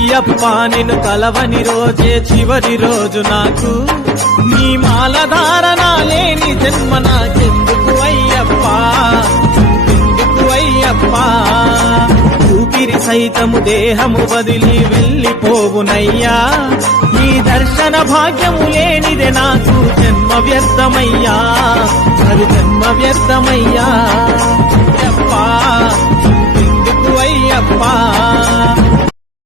అయ్యప్ప నిన్ను కలవని రోజే చివరి రోజు నాకు, నీ మాల ధారణ లేని జన్మ నాకెందుకు అయ్యప్ప, ఎందుకు అయ్యప్ప. ఊపిరి సైతము దేహము వదిలి వెళ్ళిపోవునయ్యా, నీ దర్శన భాగ్యము లేనిదే నాకు జన్మ వ్యర్థమయ్యా, మరి జన్మ వ్యర్థమయ్యా.